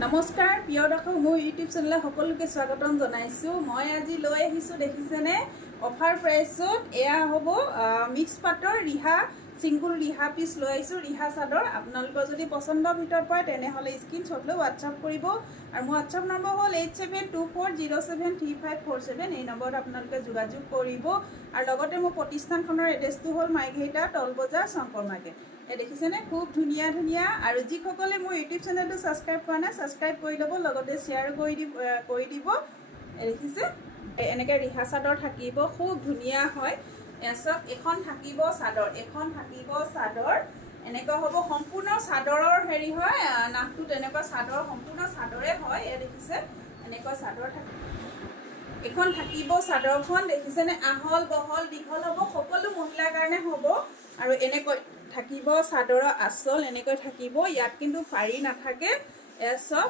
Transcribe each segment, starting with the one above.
নমস্কাৰ প্ৰিয় দৰ্শক মোৰ ইউটিউব চেনেলে সকলোকে স্বাগতম জনাইছো। মই আজি লৈ আহিছো দেখিছেনে অফাৰ প্ৰাইছত এয়া হ'ব মিক্স পাটৰ ৰিহা সিঙ্গল ৰিহা পিস লৈ আহিছো ৰিহা চাদৰ। আপোনালোকৰ যদি পছন্দৰ ভিতৰ পৰে তেনেহলে স্ক্ৰিনশ্বট লৈ WhatsApp কৰিব আৰু মোৰ WhatsApp নম্বৰ হ'ল 8724073547। এই নম্বৰত আপোনালোকে যোগাযোগ কৰিব আৰু লগতে মোৰ প্ৰতিষ্ঠানখনৰ এড্ৰেছটো হ'ল মাইঘেইটা টল বজাৰ শংকৰ মাৰ্কেট। এই দেখিছেনে খুব ধুনীয়া ধুনীয়া আৰু যিসকলে মোৰ ইউটিউব চেনেলটো ছাবস্ক্ৰাইব কৰা নাই ছাবস্ক্ৰাইব কৰি ল'ব, লগতে শ্বেয়াৰ কৰি দিব। দেখিছে এনেকৈ ৰিহা চাদৰ থাকিব, খুব ধুনীয়া হয়। এসব এখন থাকিব চাদৰ, এখন থাকিব চাদৰ এনেকুৱা হ'ব। সম্পূৰ্ণ চাদৰৰ হেৰি হয়, নাকটো তেনেকুৱা চাদৰ সম্পূৰ্ণ চাদৰে হয়। এই দেখিছে এনেকুৱা চাদৰ থাকিব। এখন থাকিব চাদৰখন দেখিছেনে আহল বহল দীঘল হ'ব, সকলো মহিলাৰ কাৰণে হ'ব। আৰু এনেকৈ থাকিব চাদৰৰ আঁচল এনেকৈ থাকিব, ইয়াত কিন্তু ফাৰি নাথাকে। সব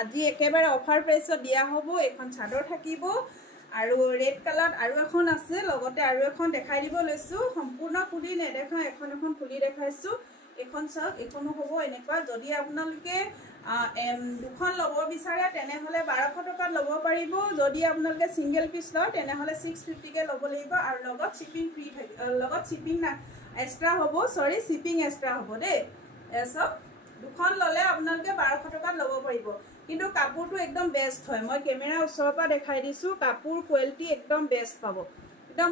আজি একেবাৰে অফাৰ প্ৰাইছত দিয়া হ'ব। এখন চাদৰ থাকিব আৰু ৰেড কালাৰ আৰু এখন আছে, লগতে আৰু এখন দেখাই দিব লৈছো। সম্পূৰ্ণ খুলি নেদেখাও, এখন খুলি দেখাইছো। এখন চাওক, এখনো হ'ব এনেকুৱা। যদি আপোনালোকে দুখন ল'ব বিচাৰে তেনেহলে 1200 টকাত ল'ব পাৰিব। যদি আপোনালোকে সিঙ্গেল পিস লয় তেনেহলে 650 কে ল'ব লাগিব আৰু লগত শিপিং ফ্ৰী থাকিব, লগত শিপিং এক্সট্ৰা হ'ব, সৰি শিপিং এক্সট্ৰা হ'ব দেই। এসব দুখন ল'লে আপোনালোকে 1200 টকাত ল'ব পাৰিব। কিন্তু কাপোৰটো একদম বেষ্ট হয়, মই কেমেৰা ওচৰৰ পৰা দেখাই দিছো। কাপোৰ কোৱালিটি একদম বেষ্ট পাব, একদম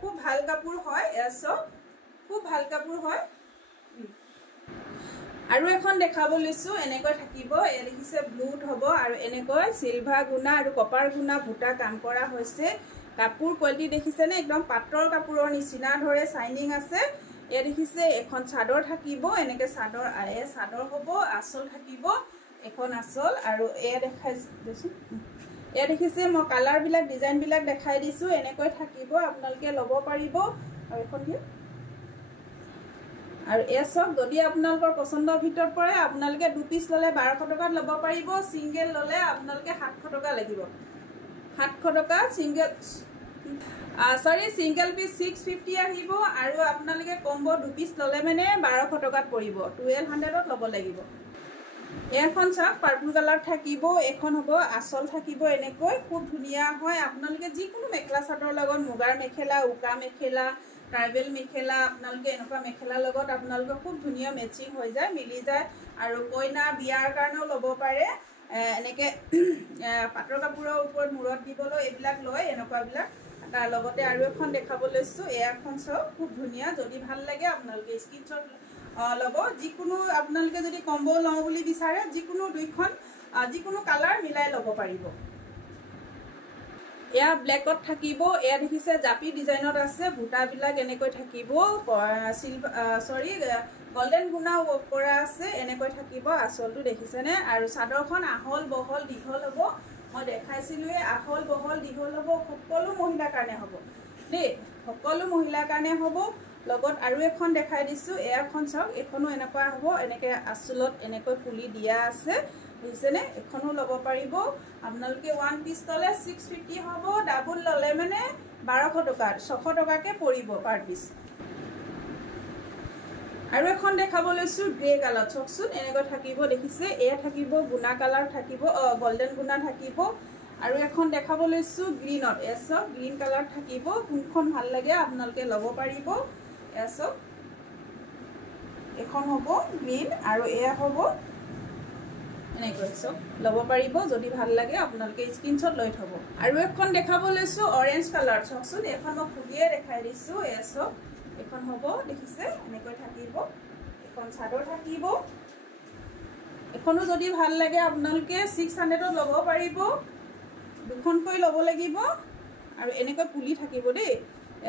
খুব ভাল কাপোৰ হয়। এসব খুব ভাল কাপোৰ হয়। আৰু এখন দেখাব লৈছো, এনেকৈ থাকিব। এই দেখিছে ব্লুত হ'ব আৰু এনেকৈ সিলভাৰ গুণা আৰু কপাৰ গুণা ভুটা কাম কৰা হৈছে। কাপোৰ কোৱালিটি দেখিছেনে একদম পাটৰ কাপোৰৰ নিচিনা ধৰে, শাইনিং আছে। এই দেখিছে এখন চাদৰ থাকিব, এনেকৈ চাদৰ হ'ব, আঁচল থাকিব এখন আঁচল। আৰু এয়া দেখাইছো, এয়া দেখিছে মই কালাৰ বিলাক ডিজাইন বিলাক দেখাই দিছো। এনেকৈ থাকিব, আপোনালোকে ল'ব পাৰিব। আৰু এখন দিয়ক। আৰু এসব যদি আপোনালোকৰ পছন্দৰ ভিতৰত পৰে আপোনালোকে 2 পিস ল'লে 1200 টকাত ল'ব পাৰিব। সিঙ্গেল ল'লে আপোনালোকে 700 টকা লাগিব, 700 টকা সিঙ্গেল। সৰি সিঙ্গেল পিস 650 আহিব আৰু আপোনালোকে কম্বো 2 পিস ল'লে মানে 1200 টকাত পৰিব, 1200ত ল'ব লাগিব। এখন চাওক পাৰ্পল কালাৰ থাকিব, এখন হ'ব আঁচল থাকিব। এনেকৈ খুব ধুনীয়া হয়। আপোনালোকে যিকোনো মেখেলা চাদৰ লগত, মুগাৰ মেখেলা, উকা মেখেলা, ট্ৰাইবেল মেখেলা, আপোনালোকে এনেকুৱা মেখেলাৰ লগত আপোনালোকে খুব ধুনীয়া মেচিং হৈ যায়, মিলি যায়। আৰু কইনা বিয়াৰ কাৰণেও ল'ব পাৰে। এনেকৈ পাটৰ কাপোৰৰ ওপৰত মূৰত দিবলৈ এইবিলাক লয়, এনেকুৱাবিলাক। তাৰ লগতে আৰু এখন দেখাব লৈছো, এয়াখন চাওক খুব ধুনীয়া। যদি ভাল লাগে আপোনালোকে স্ক্ৰিনশ্বট ল'ব। যিকোনো আপোনালোকে যদি কম্বো লওঁ বুলি বিচাৰে যিকোনো দুইখন যিকোনো কালাৰ মিলাই ল'ব পাৰিব। এয়া ব্লেকত থাকিব। এয়া দেখিছে জাপি ডিজাইনত আছে, ভুটাবিলাক এনেকৈ থাকিব। সৰি গল্ডেন গুণা কৰা আছে, এনেকৈ থাকিব। আঁচলটো দেখিছেনে আৰু চাদৰখন আহল বহল দীঘল হ'ব। মই দেখাইছিলোৱে আহল বহল দীঘল হ'ব, সকলো মহিলাৰ কাৰণে হ'ব দেই, সকলো মহিলাৰ কাৰণে হ'ব। লগত আৰু এখন দেখাই দিছো, এয়াখন চাওক, এখনো এনেকুৱা হ'ব। এনেকৈ আঁচলত এনেকৈ ফুলি দিয়া আছে, বুজিছেনে। এখনো ল'ব পাৰিব আপোনালোকে। 1 পিস ল'লে 650 হ'ব, ডাবল ল'লে মানে 1200 টকাত 600 টকাকে পৰিব পাৰ পিস। আৰু এখন দেখাব লৈছো গ্ৰে কালাৰ, চাওকচোন এনেকৈ থাকিব। দেখিছে এয়া থাকিব গুণা কালাৰ থাকিব, গল্ডেন গুণা থাকিব। আৰু এখন দেখাব লৈছো গ্ৰীণত, এসব গ্ৰীণ কালাৰ থাকিব। কোনখন ভাল লাগে আপোনালোকে ল'ব পাৰিব। এসব এখন হ'ব গ্ৰীণ আৰু এয়া হ'ব এনেকৈ, চব ল'ব পাৰিব। যদি ভাল লাগে আপোনালোকে স্ক্ৰিনশ্বট লৈ থ'ব। আৰু এখন দেখাব লৈছো অৰেঞ্জ কালাৰ, চাওকচোন এখন মই খুলিয়ে দেখাই দিছো। এসব এখন হ'ব, দেখিছে এনেকৈ থাকিব। এখন চাদৰ থাকিব। এখনো যদি ভাল লাগে আপোনালোকে 600ত ল'ব পাৰিব। দুখনকৈ ল'ব লাগিব আৰু এনেকৈ পুলি থাকিব দেই।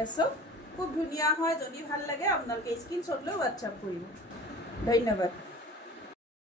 এসব খুব ধুনীয়া হয়। যদি ভাল লাগে আপোনালোকে স্ক্ৰিনশ্বট লৈ WhatsApp কৰিব। ধন্যবাদ।